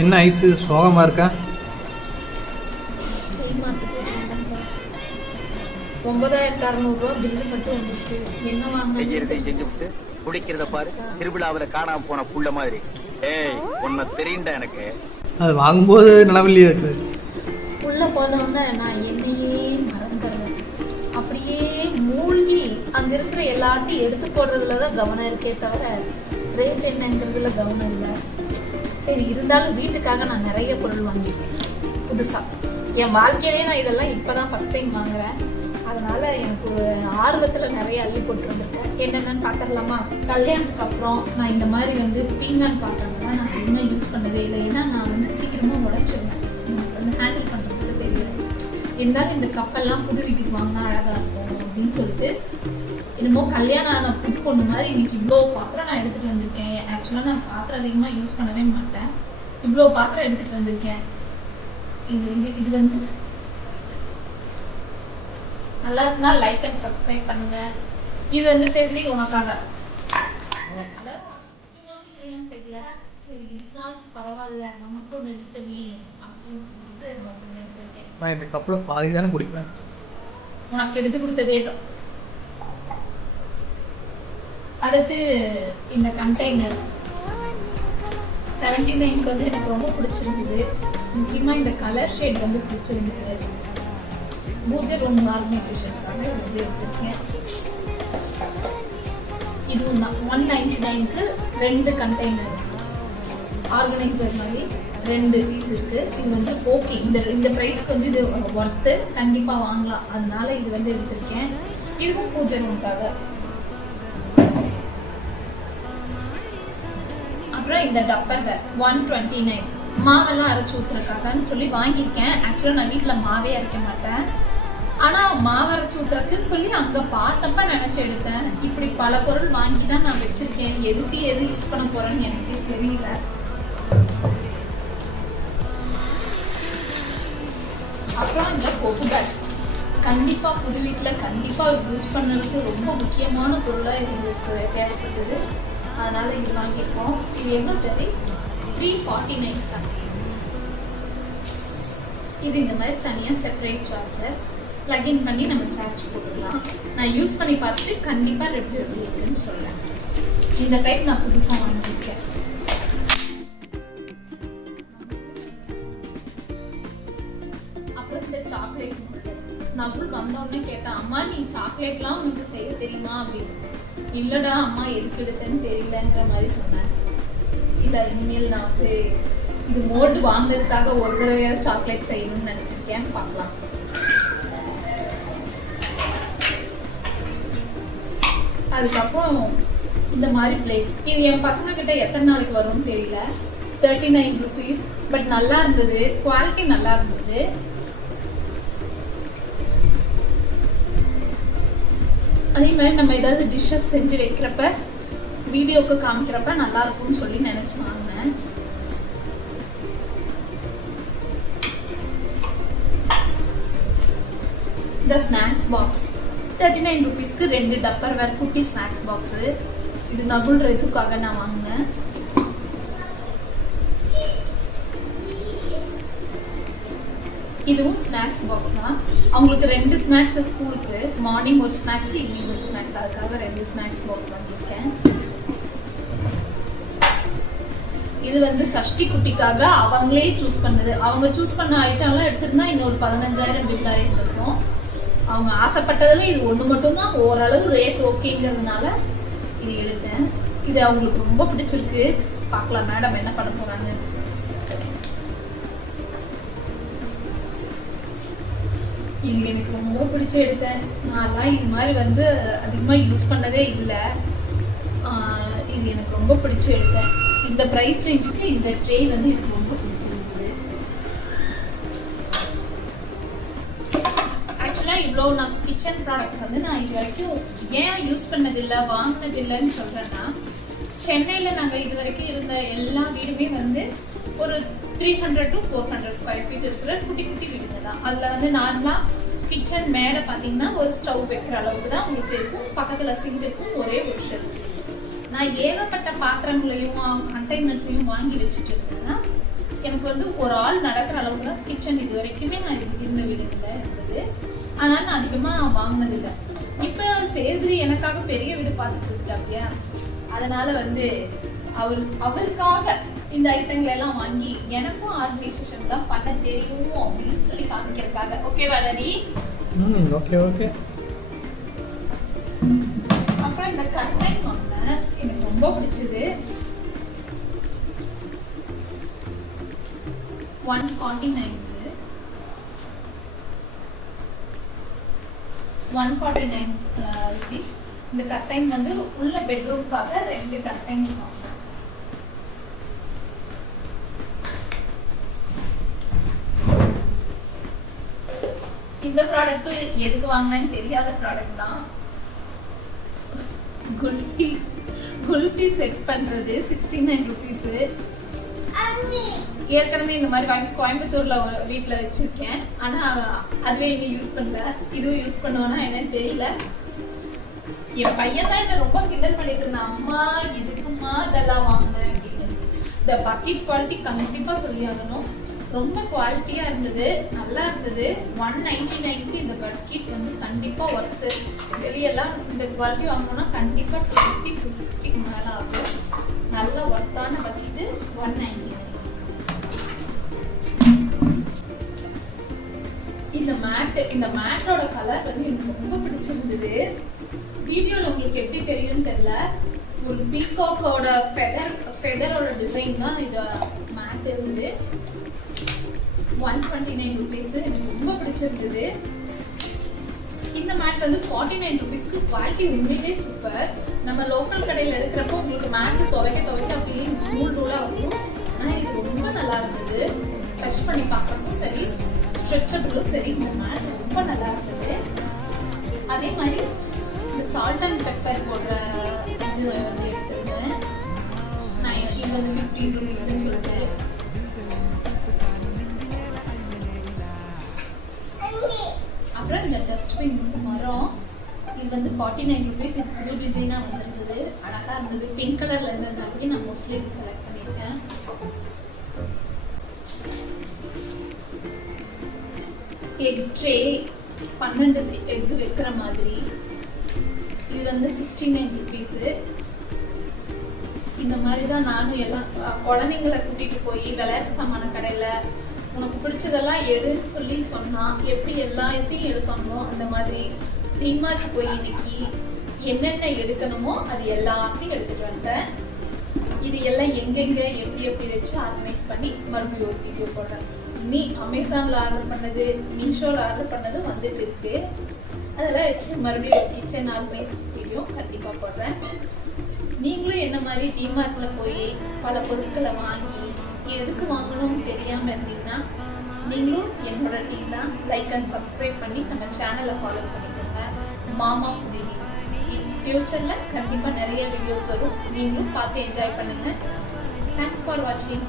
என்ன ஐஸு சோகமாக இருக்கா? 9600 பில்லு மட்டும் வந்துருக்கு. என்ன வாங்க குடிக்கிறத பாரு, திருவிழாவில காணாம போன புள்ள மாதிரி. ஏய், உன்னை தெரியுண்டா எனக்கு. அது வாங்கும்போது நிலவில்லையே இருக்குது. உள்ள போனோம்னா நான் என்னையே மறந்துடுறேன். அப்படியே மூழ்கி அங்க இருக்கிற எல்லாத்தையும் எடுத்து போடுறதுலதான் கவனம் இருக்கே தவிர ரேட் என்னங்கிறதுல கவனம் இல்லை. சரி, இருந்தாலும் வீட்டுக்காக நான் நிறைய பொருள் வாங்கிட்டேன் புதுசா. என் வாழ்க்கையிலேயே நான் இதெல்லாம் இப்பதான் ஃபர்ஸ்ட் டைம் வாங்குறேன். அதனால எனக்கு ஒரு ஆர்வத்தில் நிறைய அள்ளி போட்டு வந்திருக்கேன். என்னென்னு பார்த்துடலாமா? கல்யாணத்துக்கு அப்புறம் நான் இந்த மாதிரி வந்து பீங்கான் பாத்திரங்கள்லாம் நான் இன்னும் யூஸ் பண்ணதே இல்லை. ஏன்னா நான் வந்து சீக்கிரமாக உடைச்சிருவேன், எனக்கு வந்து ஹேண்டில் பண்ணுறதுக்கு தெரியல. இருந்தாலும் இந்த கப்பெல்லாம் புது வீட்டுக்கு வாங்கினா அழகாக இருக்கும் அப்படின்னு சொல்லிட்டு என்னமோ கல்யாணம் ஆன புது பொண்ணு மாதிரி இன்னைக்கு இவ்வளோ பாத்திரம் நான் எடுத்துகிட்டு வந்திருக்கேன். ஆக்சுவலாக நான் பாத்திரம் அதிகமாக யூஸ் பண்ணவே மாட்டேன். இவ்வளோ பாத்திரம் எடுத்துகிட்டு வந்திருக்கேன். இது வந்து நல்லா இருக்குன்னா லைக் அண்ட் சப்ஸ்கிரைப் பண்ணுங்க. இது வந்து சரி உனக்காக தெரியல. சரி, இருந்தாலும் பரவாயில்ல, நமக்கும் நிறுத்தவி அப்படின்னு சொல்லிட்டு நான் இந்த கப்பில் பாதி தானே குடிப்பேன். உனக்கு எடுத்து கொடுத்ததே தான். அடுத்து இந்த கண்டெய்னர் 79 வந்து எனக்கு ரொம்ப பிடிச்சிருந்தது. முக்கியமாக இந்த கலர் ஷேட் வந்து பிடிச்சிருந்தது. பூஜை ரூம் ஆர்கனைசேஷனுக்காக வந்து எடுத்திருக்கேன். இதுவும் தான் 199க்கு 2 கண்டெய்னர் ஆர்கனைசர் மாதிரி 2 பீஸ் இருக்குது. இது வந்து ஓகே, இந்த ப்ரைஸ்க்கு வந்து இது ஒர்த்து, கண்டிப்பாக வாங்கலாம். அதனால இது வந்து எடுத்திருக்கேன். இதுவும் பூஜை ரூமுக்காக. அப்புறம் இந்த டப்பர் வேர் 129 மாவெல்லாம் அரைச்சி ஊற்றுறதுக்காகன்னு சொல்லி வாங்கியிருக்கேன். ஆக்சுவலாக நான் வீட்டில் மாவே அரைக்க மாட்டேன். ஆனால் மாவு அரைச்சி ஊற்றுறதுக்குன்னு சொல்லி அங்கே பார்த்தப்ப நினச்சி எடுத்தேன். இப்படி பல பொருள் வாங்கி தான் நான் வச்சுருக்கேன். எதுக்கு எது யூஸ் பண்ண போகிறேன்னு எனக்கு தெரியல. அப்புறம் இந்த கொசு பேட் கண்டிப்பாக புது வீட்டில் கண்டிப்பாக யூஸ் பண்ணுறதுக்கு ரொம்ப முக்கியமான பொருளாக இது எங்களுக்கு தேவைப்பட்டது. அதனால் இது வாங்கியிருக்கோம். இது எவ்வளோ சரி 349 சார். இது இந்த மாதிரி தனியாக செப்பரேட் சார்ஜர் ப்ளக்இன் பண்ணி நம்ம சார்ஜ் போட்டுக்கலாம். நான் யூஸ் பண்ணி பார்த்துட்டு கண்டிப்பாக ரிவ்யூ எப்படி இருக்குன்னு சொல்கிறேன். இந்த டைப் நான் புதுசாக வாங்கியிருக்கேன். அப்புறம் இந்த சாக்லேட் நகுல் வந்தோடனே கேட்டேன், அம்மா நீ சாக்லேட்லாம் உனக்கு செய்ய தெரியுமா அப்படின்னு. இல்லைடா அம்மா, எதுக்கு எடுத்தேன்னு தெரியலங்கிற மாதிரி சொன்னேன். இல்லை, இனிமேல் நான் வந்து இது மோல்டு வாங்குறதுக்காக ஒரு தடவையாக சாக்லேட் செய்யணும்னு நினச்சிருக்கேன். பார்க்கலாம். அதுக்கப்புறம் இந்த மாதிரி பிளேட், இது என் பசங்க கிட்ட எத்தனை நாளைக்கு வரும்னு தெரியல. 39 ருபீஸ். பட் நல்லா இருந்தது, குவாலிட்டி நல்லா இருந்தது. அதே மாதிரி நம்ம ஏதாவது டிஷ்ஷஸ் செஞ்சு வைக்கிறப்ப வீடியோக்கு காமிக்கிறப்ப நல்லா இருக்கும்னு சொல்லி நினச்சி வாங்கினேன். இந்த ஸ்நாக்ஸ் பாக்ஸ் 39 ருபீஸ்க்கு 2 டப்பர் வேர் குட்டி ஸ்நாக்ஸ் பாக்ஸு. இது நகுல் இதுக்காக நான் வாங்கினேன். இதுவும் ஸ்நாக்ஸ் பாக்ஸ் தான். அவங்களுக்கு 2 ஸ்நாக்ஸ் ஸ்கூலுக்கு, மார்னிங் ஒரு ஸ்நாக்ஸ், ஈவினிங் ஒரு ஸ்நாக்ஸ். அதுக்காக 2 ஸ்நாக்ஸ் பாக்ஸ் வாங்கியிருக்கேன். இது வந்து சஷ்டி குட்டிக்காக அவங்களே சூஸ் பண்ணது. அவங்க சூஸ் பண்ண ஐட்டம்லாம் எடுத்துருந்தா இன்னொரு 15,000 பில் ஆகிருந்திருக்கும். அவங்க ஆசைப்பட்டதில் இது ஒன்று மட்டும்தான் ஓரளவு ரேட் ஓகேங்கிறதுனால இது எடுத்தேன். இது அவங்களுக்கு ரொம்ப பிடிச்சிருக்கு. பார்க்கலாம் மேடம் என்ன பண்ண போகிறாங்க. இது எனக்கு ரொம்ப பிடிச்சி எடுத்தேன். நான்லாம் இது மாதிரி வந்து அதிகமாக யூஸ் பண்ணதே இல்லை. இது எனக்கு ரொம்ப பிடிச்சி எடுத்தேன். இந்த ப்ரைஸ் ரேஞ்சுக்கு இந்த ட்ரே வந்து எனக்கு ரொம்ப பிடிச்சிருந்தது. ஆக்சுவலாக இவ்வளோ நான் கிச்சன் ப்ராடக்ட்ஸ் வந்து நான் இது வரைக்கும் ஏன் யூஸ் பண்ணதில்லை, வாங்கினதில்லைன்னு சொல்கிறேன்னா, சென்னையில் நாங்கள் இது வரைக்கும் இருந்த எல்லா வீடுமே வந்து ஒரு 300 to 400 ஸ்கொயர் ஃபீட் இருக்கிற குட்டி குட்டி வீடுங்க தான். அதில் வந்து நார்மலாக கிச்சன் மேடை பார்த்தீங்கன்னா ஒரு ஸ்டவ் வைக்கிற அளவுக்கு தான் உங்களுக்கு இருக்கும். பக்கத்தில் சிங்க் இருக்கும், ஒரே ஒரு ஷெல்ஃப். நான் ஏகப்பட்ட பாத்திரங்களையும் கண்டெய்னர்ஸையும் வாங்கி வச்சுட்டு இருந்தேன்னா எனக்கு வந்து ஒரு ஆள் நடக்கிற அளவுக்கு தான் கிச்சன் இது வரைக்குமே நான் இருந்த வீடுகளில் இருந்தது. அதனால நான் அதிகமாக வாங்கினதில்லை. இப்போ சேதுரி எனக்காக பெரிய வீடு பார்த்துட்டு கொடுத்துட்டாப்பியா, அதனால வந்து அவருக்காக இந்த ஐட்டங்கள் எல்லாம் வாங்கி எனக்கும் ஆர்கனைசேஷன்லாம் பண்ண தெரியும் அப்படின்னு சொல்லி காமிக்கிறதுக்காக. ஓகேவா டாடி? Okay okay. அப்புறம் இந்த கர்டைன் வாங்கினேன், எனக்கு ரொம்ப பிடிச்சது. 149 rupees. இந்த கர்டைன் வந்து உள்ள பெட்ரூம்காக 2 கர்டைன்ஸ் வாங்கினேன். இந்த ப்ராடக்ட் எதுக்கு வாங்கினேன்னு தெரியாத ப்ராடக்ட் தான். குல்ஃபி செட் பண்றது 69 rupees. ஏற்கனவே இந்த மாதிரி வாங்கி கோயம்புத்தூர்ல வீட்டுல வச்சிருக்கேன். ஆனா அதுவே இன்னும் யூஸ் பண்ணல. இதுவும் யூஸ் பண்ணுவேன்னா என்னன்னு தெரியல. என் பையன் தான் என்ன ரொம்ப கிண்டல் பண்ணிட்டு இருந்தான், அம்மா இதுக்குமா இதெல்லாம் வாங்கினேன் அப்படின்னு. இந்த பக்கெட் குவாலிட்டி கண்டிப்பா சொல்லி ஆகணும், ரொம்ப குவாலிட்டியா இருந்தது, நல்லா இருந்தது. 199க்கு இந்த பக்கெட் வந்து கண்டிப்பா ஒர்த்து. வெளியெல்லாம் இந்த குவாலிட்டி வாங்கணும்னா கண்டிப்பா 250 260க்கு மேல ஆகும். நல்ல ஒர்த்தான பக்கெட்டு 199. இந்த மேட்டோட கலர் வந்து எனக்கு ரொம்ப பிடிச்சிருந்தது. வீடியோல உங்களுக்கு எப்படி தெரியும்னு தெரியல, ஒரு பீகாக்கோட ஃபெதரோட டிசைன் தான் இந்த மேட் இருந்தது. 129 rupees. எனக்கு ரொம்ப பிடிச்சிருந்தது. இந்த மேட் வந்து 49 rupeesக்கு குவாலிட்டி உண்மையிலே சூப்பர். நம்ம லோக்கல் கடையில் எடுக்கிறப்போ உங்களுக்கு மேட்டு துவைக்க அப்படியே நூலாக வரும். ஆனால் இது ரொம்ப நல்லா இருந்தது. டச் பண்ணி பார்க்குறதும் சரி, ஸ்ட்ரெச்சபிளும் சரி, இந்த மேட் ரொம்ப நல்லா இருந்தது. அதே மாதிரி இந்த சால்ட் அண்ட் பெப்பர் போடுற இது வந்து எடுத்திருந்தேன் நான். இது வந்து 15 rupeesன்னு சொல்லிட்டு. அப்புறம் இந்த டஸ்ட்பின் மரம், இது வந்து 49 rupees. இது புது டிசைனாக வந்துருந்தது, அழகாக இருந்தது. பிங்க் கலரில் இருந்ததுனாலே நான் மோஸ்ட்லி இது செலக்ட் பண்ணியிருக்கேன். எக் ட்ரே 12 எக்கு வைக்கிற மாதிரி, இது வந்து 69 rupees. இந்த மாதிரி தான் நானும் எல்லாம் குழந்தைங்களை கூட்டிகிட்டு போய் விளையாட்டு சாமான கடையில் உனக்கு பிடிச்சதெல்லாம் எடுன்னு சொல்லி சொன்னால் எப்படி எல்லாத்தையும் எடுப்பாங்களோ அந்த மாதிரி டிமார்ட் போய் இன்னைக்கு என்னென்ன எடுக்கணுமோ அது எல்லாத்தையும் எடுத்துகிட்டு வந்தேன். இது எல்லாம் எங்கெங்கே எப்படி எப்படி வச்சு ஆர்கனைஸ் பண்ணி மறுபடியும் ஒரு வீடியோ போடுறேன். இனி அமேசானில் ஆர்டர் பண்ணது, மீஷோவில் ஆர்டர் பண்ணது வந்துட்டு இருக்கு. அதெல்லாம் வச்சு மறுபடியும் ஒரு கிச்சன் ஆர்கனைஸ் வீடியோ கண்டிப்பாக போடுறேன். நீங்களும் என்ன மாதிரி டிமார்ட்டில் போய் பல பொருட்களை வாங்கி எதுக்கு வாங்கணும்னு தெரியாமல் இருந்தீங்கன்னா நீங்களும் என்னோட டீம் தான். லைக் அண்ட் சப்ஸ்கிரைப் பண்ணி நம்ம சேனலை ஃபாலோ பண்ணிக்கோங்க. மாமா ஃபுடிஸ். ஃபியூச்சரில் கண்டிப்பாக நிறைய வீடியோஸ் வரும், நீங்களும் பார்த்து என்ஜாய் பண்ணுங்கள். தேங்க்ஸ் ஃபார் வாட்சிங்.